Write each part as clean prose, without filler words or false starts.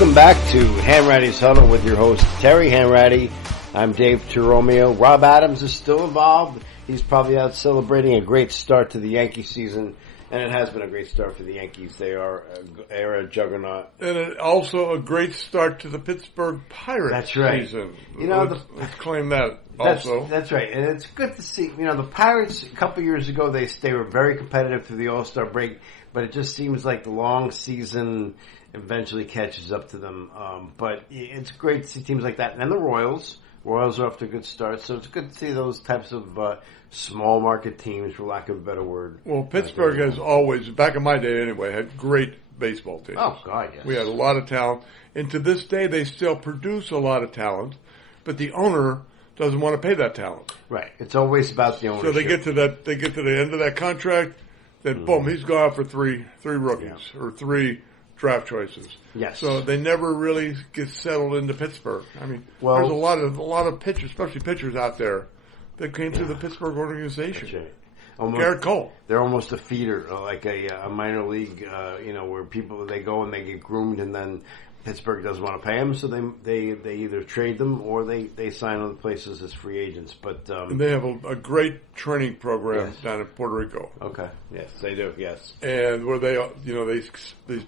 Welcome back to Hanratty'S Huddle with your host, Terry Hanratty. I'm Dave Toromeo. Rob Adams is still involved. He's probably out celebrating a great start to the Yankee season, and it has been a great start for the Yankees. They are a juggernaut. And also a great start to the Pittsburgh Pirates season. You know, let's claim that also. That's right. And it's good to see, you know, the Pirates, a couple years ago, they were very competitive through the All-Star break, but it just seems like the long season eventually catches up to them. But it's great to see teams like that. And then the Royals. Royals are off to a good start, so it's good to see those types of small market teams, for lack of a better word. Well, Pittsburgh has always, back in my day anyway, had great baseball teams. Oh, God, yes. We had a lot of talent. And to this day, they still produce a lot of talent, but the owner doesn't want to pay that talent. Right. It's always about the ownership. So they get to the end of that contract, then boom, he's gone for three rookies or three draft choices. Yes. So they never really get settled into Pittsburgh. I mean, there's a lot of pitchers, especially pitchers out there, that came through the Pittsburgh organization. That's right. Garrett Cole. They're almost a feeder, like a minor league, where people, they go and they get groomed, and then Pittsburgh doesn't want to pay them, so they either trade them or they sign other places as free agents. But and they have a great training program down in Puerto Rico. Okay, yes, they do. Yes, and where they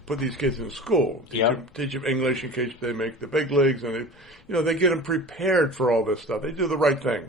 put these kids in school, teach them English in case they make the big leagues, and they get them prepared for all this stuff. They do the right thing,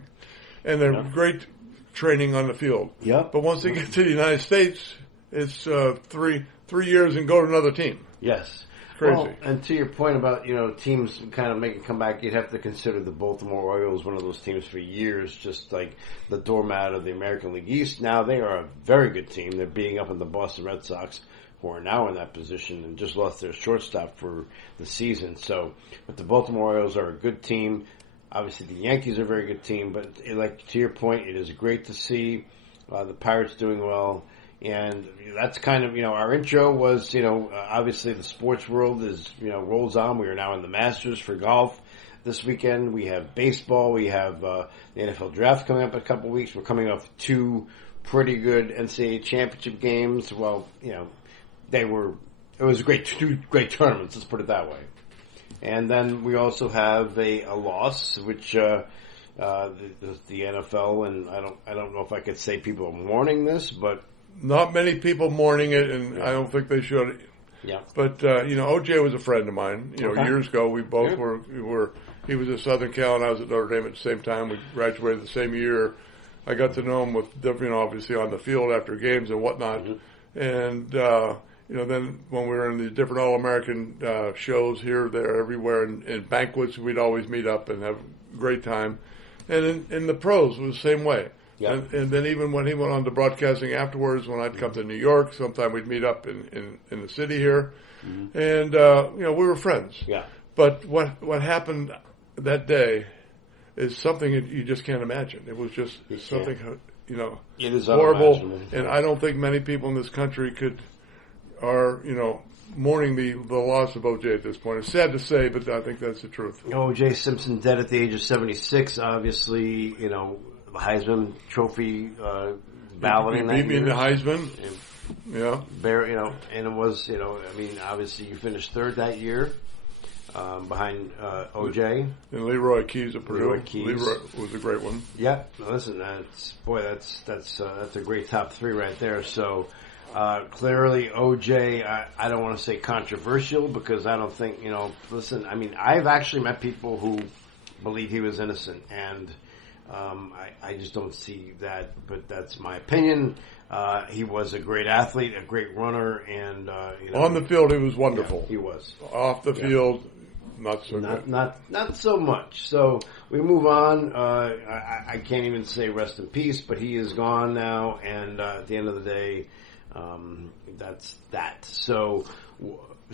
and they're great training on the field. Yeah. But once they get to the United States, it's 3 years and go to another team. Yes. Crazy. Well, and to your point about, teams kind of making a comeback, you'd have to consider the Baltimore Orioles one of those teams for years, just like the doormat of the American League East. Now they are a very good team. They're beating up on the Boston Red Sox, who are now in that position and just lost their shortstop for the season. So, but the Baltimore Orioles are a good team. Obviously, the Yankees are a very good team. But to your point, it is great to see the Pirates doing well. And that's kind of, our intro was, obviously the sports world is, rolls on. We are now in the Masters for golf this weekend. We have baseball. We have the NFL draft coming up in a couple of weeks. We're coming off 2 pretty good NCAA championship games. Well, it was two great tournaments, let's put it that way. And then we also have a loss, which the NFL, and I don't know if I could say people are mourning this, but not many people mourning it, and I don't think they should. Yeah. But OJ was a friend of mine. Years ago, we both were. He was at Southern Cal, and I was at Notre Dame at the same time. We graduated the same year. I got to know him with different, obviously on the field after games and whatnot. Mm-hmm. And then when we were in the different All-American shows here, there, everywhere, and banquets, we'd always meet up and have a great time. And in the pros, it was the same way. Yeah. And then even when he went on to broadcasting afterwards, when I'd come to New York, sometime we'd meet up in the city here, and we were friends. Yeah. But what happened that day is something that you just can't imagine. It was just something it is horrible, and I don't think many people in this country are mourning the loss of OJ at this point. It's sad to say, but I think that's the truth. OJ Simpson dead at the age of 76. Obviously, the Heisman Trophy balloting. He beat me in the Heisman. And it was, obviously you finished third that year behind OJ. And Leroy Keys of Purdue. Leroy was a great one. Yeah, listen, that's a great top 3 right there. So clearly OJ, I don't want to say controversial because I don't think, listen, I've actually met people who believe he was innocent, and I just don't see that, but that's my opinion. He was a great athlete, a great runner, and on the field he was wonderful. Yeah, he was. Off the field, not so good. Not so much. So we move on. I can't even say rest in peace, but he is gone now, and at the end of the day, that's that. So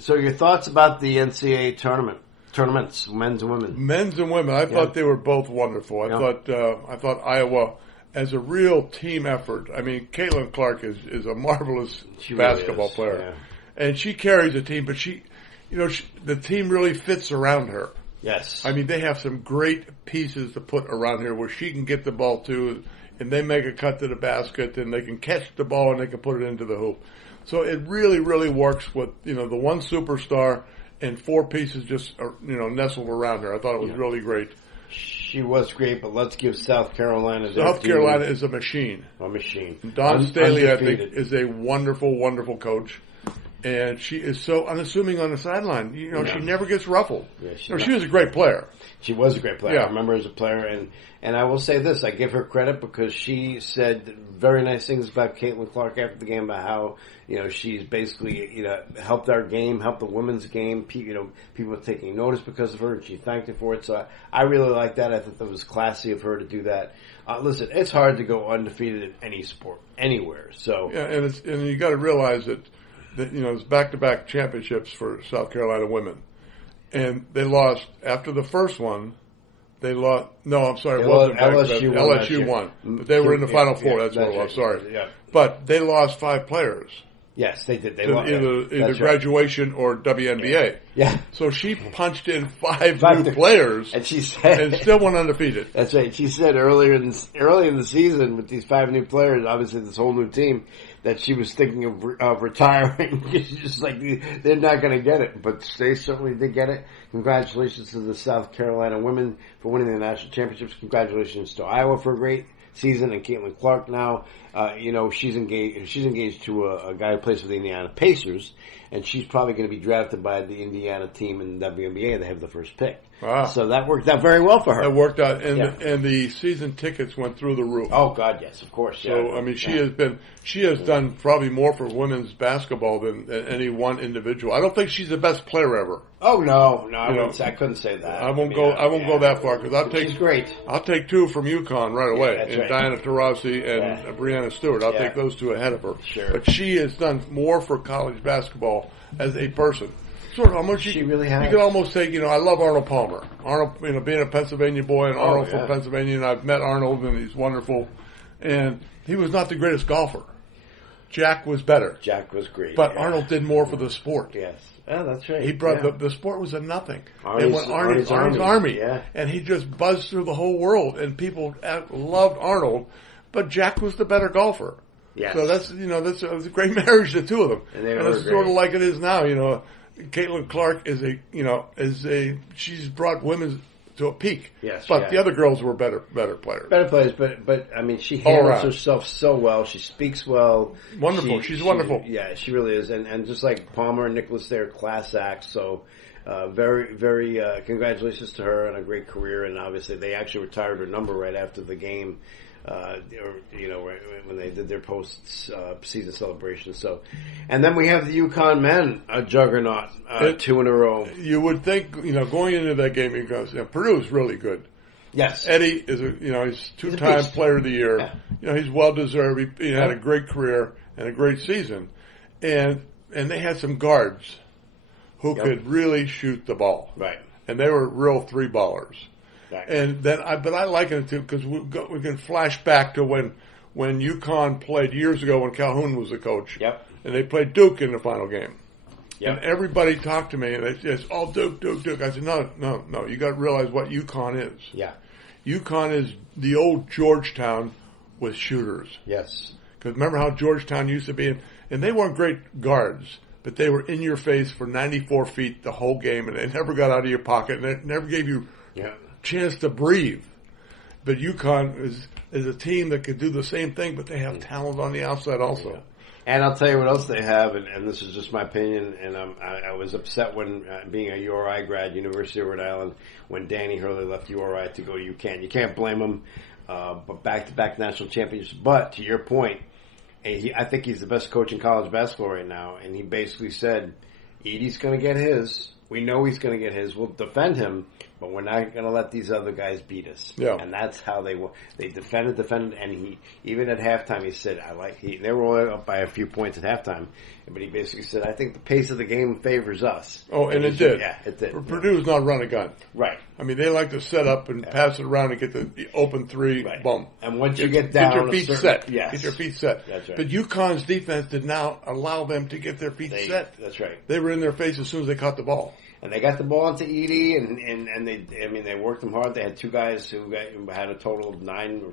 your thoughts about the NCAA tournaments, men's and women? Men's and women. I thought they were both wonderful. I thought Iowa, as a real team effort. Caitlin Clark is a marvelous basketball player, and she carries a team. But the team really fits around her. Yes. They have some great pieces to put around here where she can get the ball to, and they make a cut to the basket, and they can catch the ball and they can put it into the hoop. So it really, really works with the one superstar and 4 pieces just nestled around her. I thought it was really great. She was great, but let's give South Carolina. South Carolina is a machine. A machine. Don Staley, I think, is a wonderful, wonderful coach. And she is so unassuming on the sideline. She never gets ruffled. Yeah, she was a great player. She was a great player. Yeah. I remember her as a player. And I will say this. I give her credit because she said very nice things about Caitlin Clark after the game about how, she's basically, helped our game, helped the women's game. People were taking notice because of her, and she thanked her for it. So I really like that. I thought that was classy of her to do that. Listen, it's hard to go undefeated in any sport, anywhere. So yeah, and you got to realize that it's back-to-back championships for South Carolina women. And they lost after the first one. They lost. No, I'm sorry. It wasn't LSU won. LSU won. But they were in the Final Four. That's what it was. Sorry. Yeah. But they lost 5 players. Yes, they did. They to lost. Either graduation or WNBA. Yeah. So she punched in 5 new players, and she said, and still went undefeated. That's right. She said early in the season with these 5 new players, obviously this whole new team, that she was thinking of retiring. She's just like, they're not going to get it, but they certainly did get it. Congratulations to the South Carolina women for winning the national championships. Congratulations to Iowa for a great season, and Caitlin Clark now. She's engaged to a guy who plays for the Indiana Pacers, and she's probably going to be drafted by the Indiana team in the WNBA. They have the first pick. Wow. So that worked out very well for her. That worked out, and the season tickets went through the roof. Oh God, yes, of course. So yeah. I mean, she has done probably more for women's basketball than any one individual. I don't think she's the best player ever. Oh no, I couldn't say that. I won't go that far because she's great. I'll take 2 from UConn right away, that's and right. Diana Taurasi and Brianna Stewart. I'll take those 2 ahead of her. Sure. But she has done more for college basketball as a person. Sort of almost she really has. You could almost say, I love Arnold Palmer. Arnold, being a Pennsylvania boy, and Arnold from Pennsylvania, and I've met Arnold, and he's wonderful. And he was not the greatest golfer. Jack was better. Jack was great. But Arnold did more for the sport. Yes. Oh, that's right. He brought the sport was a nothing. Arnie's Army. Yeah. And he just buzzed through the whole world, and people loved Arnold, but Jack was the better golfer. Yes. So that's it was a great marriage, the 2 of them. And it's sort of like it is now. Caitlin Clark she's brought women to a peak. Yes. But the other girls were better players. Better players, but I mean, she handles herself so well. She speaks well. Wonderful. She's wonderful. Yeah, she really is. And just like Palmer and Nicholas, they're class acts. So very, very congratulations to her on a great career. And obviously, they actually retired her number right after the game. When they did their post-season celebration. So, and then we have the UConn men, a juggernaut, 2 in a row. You would think, going into that game, because Purdue's really good. Yes, Eddie is he's 2-time Player of the Year. Yeah. He's well deserved. He had a great career and a great season, and they had some guards who could really shoot the ball. Right, and they were real 3-ballers. Right. And then, but I like it too because we can flash back to when UConn played years ago when Calhoun was the coach. Yep. And they played Duke in the final game. Yep. And everybody talked to me and they said, "Oh, Duke." I said, "No. You got to realize what UConn is. Yeah. UConn is the old Georgetown with shooters. Yes. Because remember how Georgetown used to be, and they weren't great guards, but they were in your face for 94 feet the whole game, and they never got out of your pocket, and they never gave you." Yeah. Chance to breathe. But UConn is a team that could do the same thing, but they have talent on the outside also. Yeah. And I'll tell you what else they have, and this is just my opinion, and I was upset when, being a URI grad, University of Rhode Island, when Danny Hurley left URI to go to UConn. You can't blame him, but back-to-back national championships. But to your point, I think he's the best coach in college basketball right now, and he basically said, Edie's going to get his. We know he's going to get his. We'll defend him, but we're not going to let these other guys beat us. Yeah. And that's how they defended, and he, even at halftime, he said, they were only up by a few points at halftime, but he basically said, I think the pace of the game favors us. Oh, and it did. Yeah, it did. Purdue's not run a gun. Right. I mean, they like to set up and pass it around and get the open 3, boom. And once you get down, get your feet set. Yes. Get your feet set. That's right. But UConn's defense did not allow them to get their feet set. That's right. They were in their face as soon as they caught the ball. And they got the ball into Edie, and they worked them hard. They had 2 guys who had a total of 9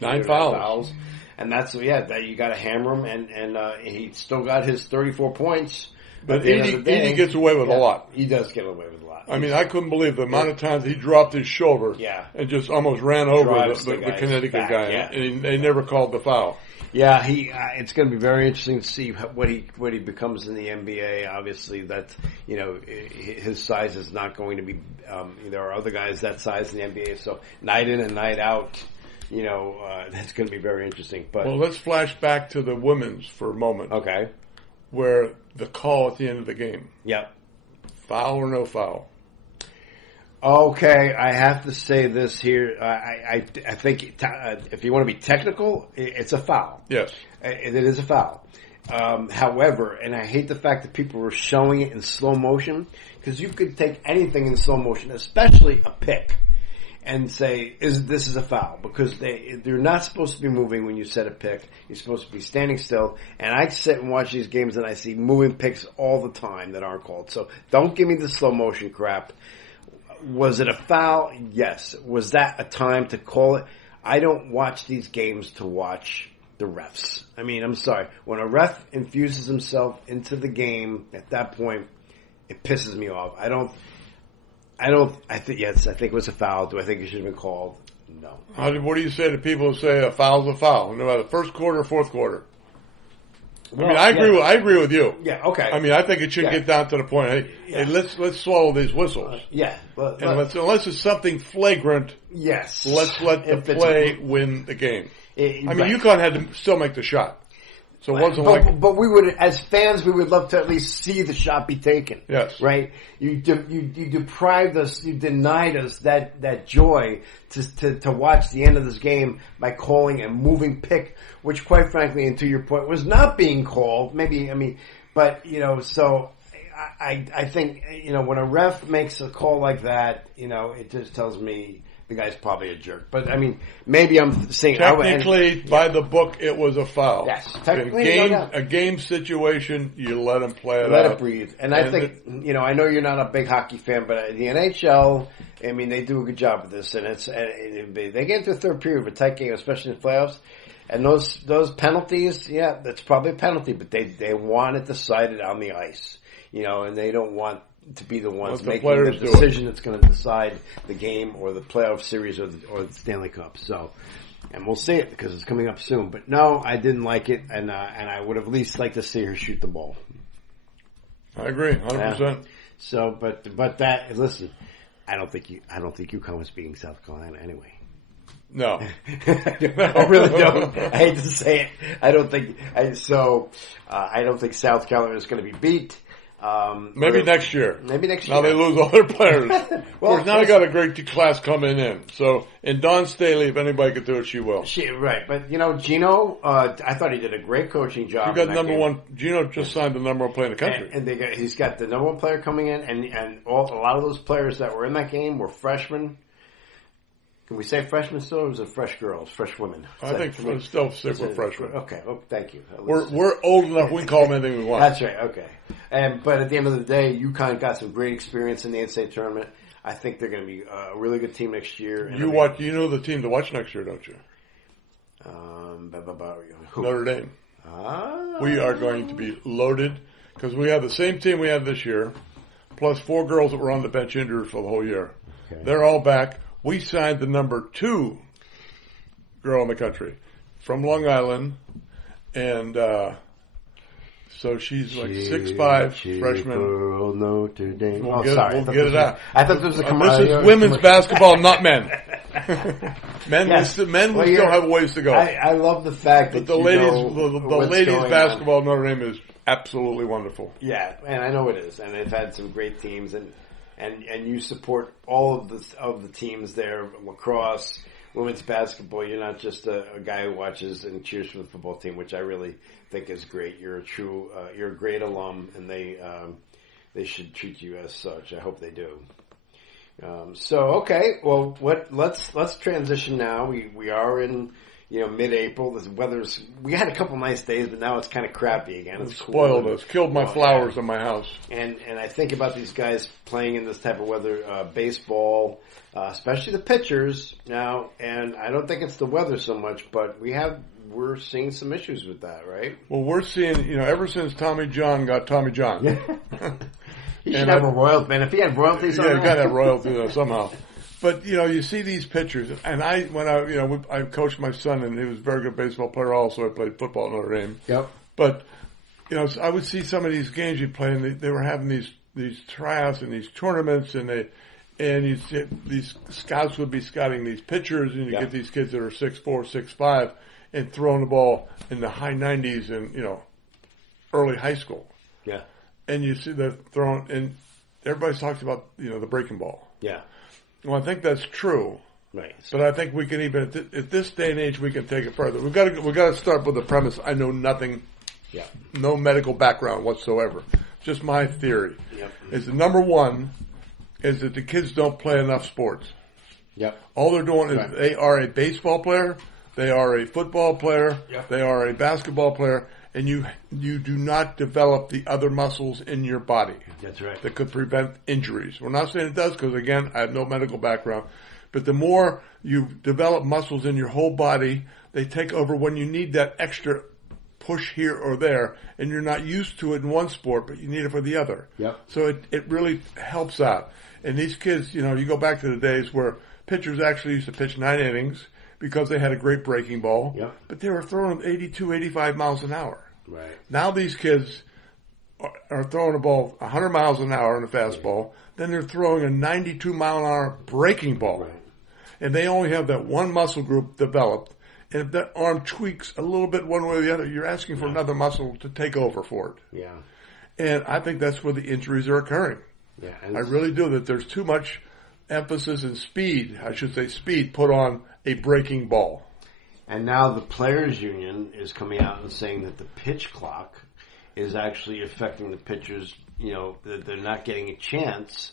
fouls. And that's you got to hammer him. And he still got his 34 points. But at the end of the day, Edie gets away with a lot. He does get away with a lot. I mean, I couldn't believe the amount of times he dropped his shoulder and just almost ran over the Connecticut guy, and they never called the foul. Yeah, it's going to be very interesting to see what he becomes in the NBA. Obviously, that his size is not going to be. There are other guys that size in the NBA, so night in and night out, that's going to be very interesting. But let's flash back to the women's for a moment. Okay, where the call at the end of the game. Yeah, foul or no foul. Okay, I have to say this here. I think if you want to be technical, it's a foul. Yes. It is a foul. However, and I hate the fact that people were showing it in slow motion, because you could take anything in slow motion, especially a pick, and say, this is a foul, because they're not supposed to be moving when you set a pick. You're supposed to be standing still. And I sit and watch these games and I see moving picks all the time that aren't called. So don't give me the slow motion crap. Was it a foul? Yes. Was that a time to call it? I don't watch these games to watch the refs. I mean, I'm sorry. When a ref infuses himself into the game at that point, it pisses me off. I think it was a foul. Do I think it should have been called? No. What do you say to people who say a foul's a foul, no matter first quarter or fourth quarter? Well, I mean, I agree with you. Yeah, okay. I mean, I think it should get down to the point. Hey, let's swallow these whistles. Unless it's something flagrant. Yes. Let's let the play win the game. I mean, UConn had to still make the shot. So it wasn't but we would, as fans, we would love to at least see the shot be taken. Yes. Right? You deprived us, you denied us that joy to watch the end of this game by calling a moving pick, which quite frankly, and to your point, was not being called. So I think, when a ref makes a call like that, it just tells me the guy's probably a jerk. But, I mean, maybe I'm saying... Technically, by the book, it was a foul. Yes. Technically, a game situation, you let him play it out. Let it breathe. And I think, I know you're not a big hockey fan, but the NHL, I mean, they do a good job of this. And they get into the third period of a tight game, especially in the playoffs. And those penalties, that's probably a penalty, but they want it decided on the ice. And they don't want to be the ones making the decision that's going to decide the game or the playoff series or the Stanley Cup. So, and we'll see it because it's coming up soon. But no, I didn't like it, and I would have at least liked to see her shoot the ball. I agree, 100%. So, but that, listen, I don't think UConn was beating South Carolina anyway. No. I really don't. I hate to say it. I don't think South Carolina is going to be beat. Maybe next year. Now they lose all their players. Well, now they got a great class coming in. So, and Dawn Staley, if anybody could do it, she will. Right. But, Gino, I thought he did a great coaching job. He got number one. Gino just signed the number one player in the country. And he's got the number one player coming in, and a lot of those players that were in that game were freshmen. Can we say freshmen still, or was it fresh girls, fresh women? I think we'll still stick with freshmen. Okay, well, thank you. We're old enough, we can call them anything we want. That's right, okay. But at the end of the day, UConn got some great experience in the NCAA tournament. I think they're going to be a really good team next year. You know the team to watch next year, don't you? Notre Dame. We are going to be loaded, because we have the same team we had this year, plus 4 girls that were on the bench injured for the whole year. Okay. They're all back. We signed the number 2 girl in the country from Long Island, and so she's like 6'5", freshman. Girl, Notre Dame. We'll get it out. I thought there was a commercial. This is women's basketball, not men. Men will still have a ways to go. I love the fact that the ladies basketball in Notre Dame is absolutely wonderful. Yeah, and I know it is, and they've had some great teams, and you support all of the teams there, lacrosse, women's basketball. You're not just a guy who watches and cheers for the football team, which I really think is great. You're you're a great alum, and they should treat you as such. I hope they do. So okay, well, let's transition now. We are in mid-April. The weather's, we had a couple nice days, but now it's kind of crappy again. It's spoiled us, killed my flowers in my house. And I think about these guys playing in this type of weather, baseball, especially the pitchers now. And I don't think it's the weather so much, but we're seeing some issues with that, right? Well, we're seeing, ever since Tommy John got Tommy John. He should have a royalty, man. If he had royalties on you got to have royalty somehow. But, you see these pitchers, and I coached my son, and he was a very good baseball player also. I played football at Notre Dame. Yep. But, I would see some of these games you play, and they were having these tryouts and these tournaments, and you see these scouts would be scouting these pitchers, and you get these kids that are 6'4", 6'5", and throwing the ball in the high 90s in, early high school. Yeah. And you see they're throwing, and everybody talks about, the breaking ball. Yeah. Well, I think that's true. Right. But I think we can even, at this day and age, we can take it further. We've got to start with the premise, I know nothing, no medical background whatsoever. Just my theory. Yep. Is the number one is that the kids don't play enough sports. Yep. All they're doing is they are a baseball player, they are a football player, they are a basketball player, and you do not develop the other muscles in your body. That's right. That could prevent injuries. We're not saying it does because, again, I have no medical background. But the more you develop muscles in your whole body, they take over when you need that extra push here or there, and you're not used to it in one sport, but you need it for the other. Yep. So it really helps out. And these kids, you go back to the days where pitchers actually used to pitch 9 innings because they had a great breaking ball, but they were throwing 82, 85 miles an hour. Right. Now these kids are throwing a ball 100 miles an hour in a fastball, then they're throwing a 92 mile an hour breaking ball. Right. And they only have that one muscle group developed. And if that arm tweaks a little bit one way or the other, you're asking for another muscle to take over for it. Yeah. And I think that's where the injuries are occurring. Yeah. I really do, that there's too much emphasis and speed, put on a breaking ball. And now the Players Union is coming out and saying that the pitch clock is actually affecting the pitchers, that they're not getting a chance,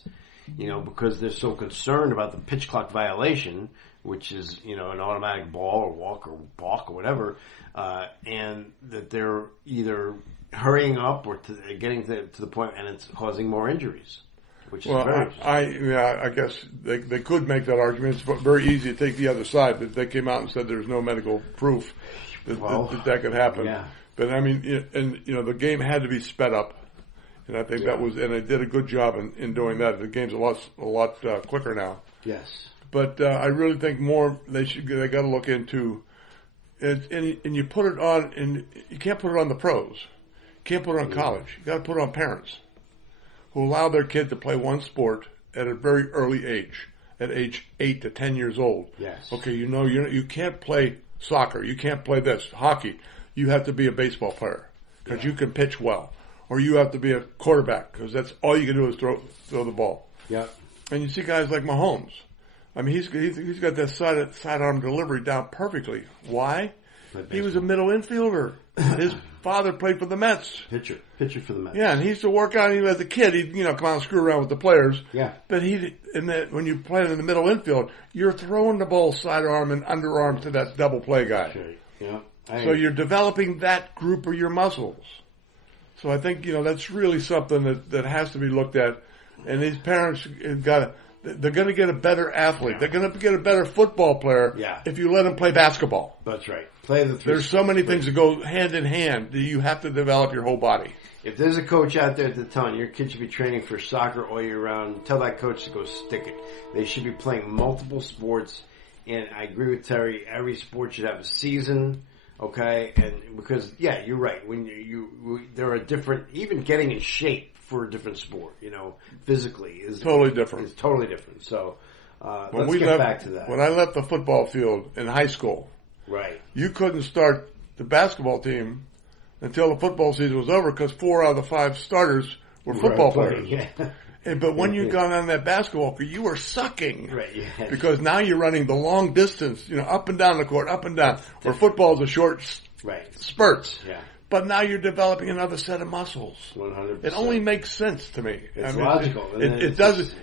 because they're so concerned about the pitch clock violation, which is, an automatic ball or walk or balk or whatever, and that they're either hurrying up or getting to the point, and it's causing more injuries. Which is I guess they could make that argument. It's very easy to take the other side, but they came out and said there's no medical proof that could happen. Yeah. But I mean, the game had to be sped up, and I think that was, and they did a good job in doing that. The game's a lot quicker now. Yes. But I really think more they got to look into, and you put it on, and you can't put it on the pros, you can't put it on college. You got to put it on parents who allow their kid to play one sport at a very early age, at age 8 to 10 years old. Yes. Okay, you can't play soccer, you can't play hockey. You have to be a baseball player because you can pitch well, or you have to be a quarterback because that's all you can do is throw the ball. Yeah. And you see guys like Mahomes. I mean, he's got that sidearm delivery down perfectly. Why? He was a middle infielder. His father played for the Mets. Pitcher for the Mets. Yeah, and he used to work out. Even as a kid, he'd come out and screw around with the players. Yeah. But when you play in the middle infield, you're throwing the ball sidearm and underarm to that double play guy. Sure. Yeah. So you're developing that group of your muscles. So I think that's really something that has to be looked at. And these parents have got to. They're going to get a better athlete. They're going to get a better football player if you let them play basketball. That's right. Play the three. There's so many things that go hand in hand. You have to develop your whole body. If there's a coach out there that's telling your kid should be training for soccer all year round, tell that coach to go stick it. They should be playing multiple sports. And I agree with Terry. Every sport should have a season. Okay, and because you're right. When there are different, even getting in shape for a different sport, physically is totally different. It's totally different. So let's get back to that. When I left the football field in high school, right, you couldn't start the basketball team until the football season was over because 4 out of the 5 starters were football players. Yeah. But when you got on that basketball court, you were sucking. Right, yeah. Because now you're running the long distance, up and down the court, up and down. Where football is a short spurts. Yeah. But now you're developing another set of muscles. 100%. It only makes sense to me. It's logical. It doesn't.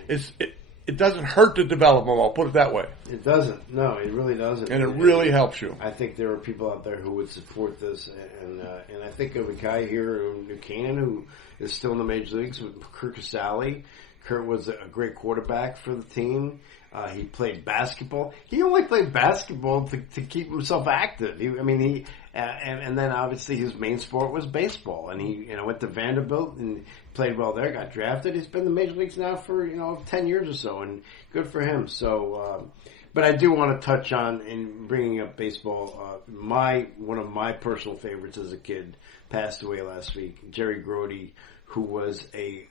it doesn't hurt to develop them. I'll put it that way. It doesn't. No, it really doesn't. And it really helps you. I think there are people out there who would support this, and I think of a guy here in New Canaan who is still in the major leagues with Kurt Casale. Kurt was a great quarterback for the team. He played basketball. He only played basketball to keep himself active. And then obviously his main sport was baseball. And he went to Vanderbilt and played well there. Got drafted. He's been in the major leagues now for 10 years or so, and good for him. So, but I do want to touch on, in bringing up baseball, one of my personal favorites as a kid passed away last week. Jerry Grody, who was a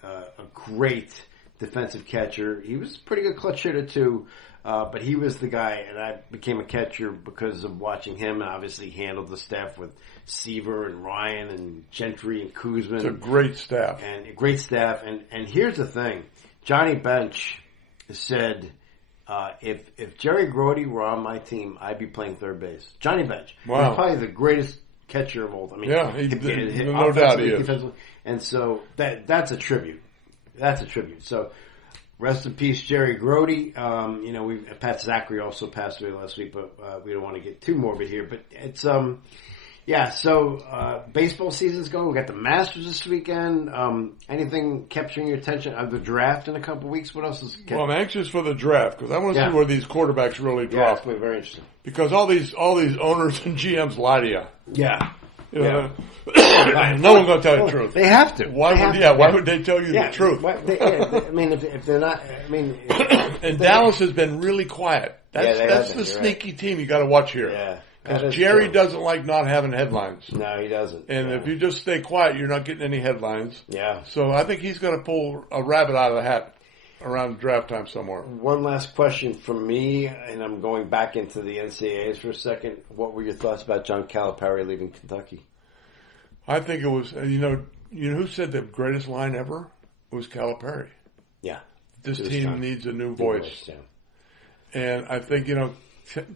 great defensive catcher. He was a pretty good clutch hitter too, but he was the guy, and I became a catcher because of watching him, and obviously handled the staff with Seaver and Ryan and Gentry and Kuzman. It's a great staff. And here's the thing. Johnny Bench said, if Jerry Grody were on my team, I'd be playing third base. Johnny Bench. Wow. He's probably the greatest catcher of all time. No doubt he is. And so that's a tribute. That's a tribute. So, rest in peace, Jerry Grody. Pat Zachary also passed away last week, but we don't want to get too morbid here. But it's So baseball season's going. We got the Masters this weekend. Anything capturing your attention? The draft in a couple weeks. What else is? Well, I'm anxious for the draft because I want to see where these quarterbacks really drop. Yeah, it's going to be very interesting. Because all these owners and GMs lie to you. Yeah. No one's going to tell you the truth. They have to. Why would they tell you the truth? If they're not, and Dallas has been really quiet. That's the sneaky team you got to watch here. Yeah. Because Jerry doesn't like not having headlines. No, he doesn't. And if you just stay quiet, you're not getting any headlines. Yeah. So I think he's going to pull a rabbit out of the hat around draft time somewhere. One last question from me, and I'm going back into the NCAAs for a second. What were your thoughts about John Calipari leaving Kentucky? I think it was, you know who said the greatest line ever? It was Calipari. Yeah. This team needs a new voice. Yeah. And I think,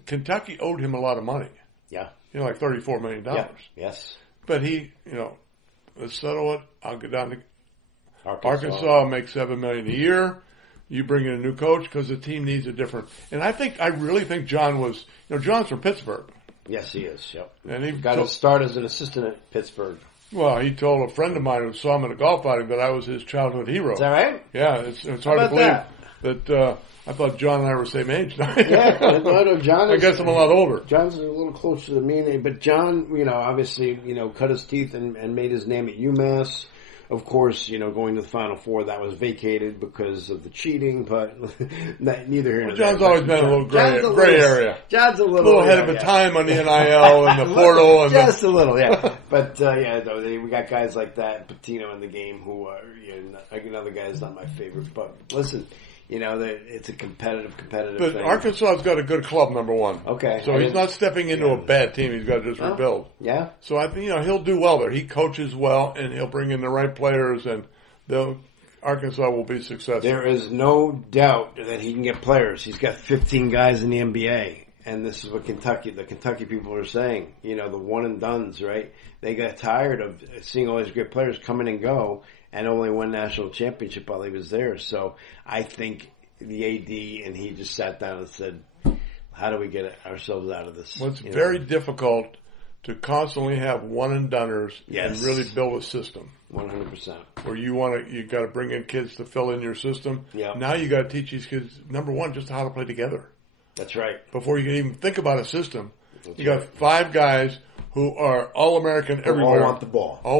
Kentucky owed him a lot of money. Yeah. Like $34 million. Yeah. Yes. But he, let's settle it. I'll go down to Arkansas, make $7 million a year. You bring in a new coach because the team needs a different. And I really think John was, John's from Pittsburgh. Yes, he is. Yep. And he got to start as an assistant at Pittsburgh. Well, he told a friend of mine who saw him in a golf outing that I was his childhood hero. Is that right? Yeah, it's hard to believe that I thought John and I were the same age. Yeah, John. I guess I'm a lot older. John's a little closer to me, but John, obviously, cut his teeth and made his name at UMass. Of course, going to the Final Four, that was vacated because of the cheating, but neither here nor there. John's always been a little gray area. John's a little ahead of a time on the NIL and the portal. Just a little, yeah. But, we got guys like that, Patino in the game, who are, another guy is not my favorite. But listen, it's a competitive but thing. Arkansas's got a good club, number one. Okay. So he's not stepping into a bad team. He's got to just rebuild. Yeah. So I think, he'll do well there. He coaches well, and he'll bring in the right players, and Arkansas will be successful. There is no doubt that he can get players. He's got 15 guys in the NBA. And this is what the Kentucky people are saying. The one and dones, right? They got tired of seeing all these great players come in and go and only won national championship while he was there. So I think the AD and he just sat down and said, how do we get ourselves out of this? Well, it's very difficult to constantly have one and doners and really build a system. 100%. Where you got to bring in kids to fill in your system. Yeah. Now you got to teach these kids, number one, just how to play together. That's right. Before you can even think about a system, you got 5 guys who are all-American everywhere. All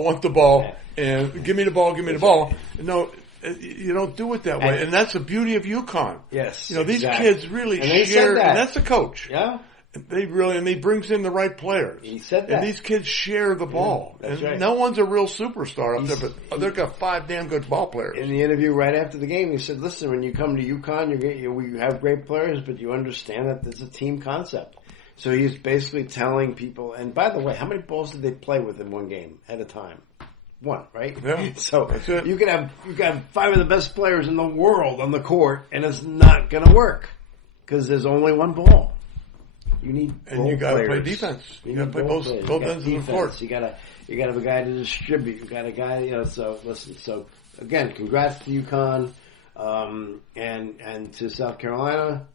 want the ball. Yeah. And give me the ball. No, you don't do it that way. And that's the beauty of UConn. Yes. These kids really share. And that's the coach. Yeah. And he brings in the right players. He said that. And these kids share the ball. That's and right. No one's a real superstar up there, but they've got 5 damn good ball players. In the interview right after the game, he said, listen, when you come to UConn, we have great players, but you understand that it's a team concept. So he's basically telling people, and by the way, how many balls did they play with in one game at a time? 1, right? Yeah. So you can have 5 of the best players in the world on the court, and it's not going to work because there's only 1 ball. You need and you got to play defense. You got to play both ends of the court. You got to have a guy to distribute. You got a guy, So listen. So again, congrats to UConn. and to South Carolina.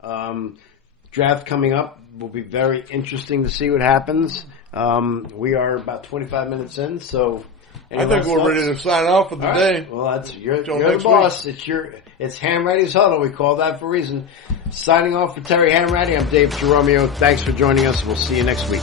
Draft coming up will be very interesting to see what happens. We are about 25 minutes in, so I think we're ready to sign off for the day. Well, you're the boss. Week. It's Hanratty'S Huddle. We call that for a reason. Signing off for Terry Hanratty, I'm Dave Jeromeo. Thanks for joining us. We'll see you next week.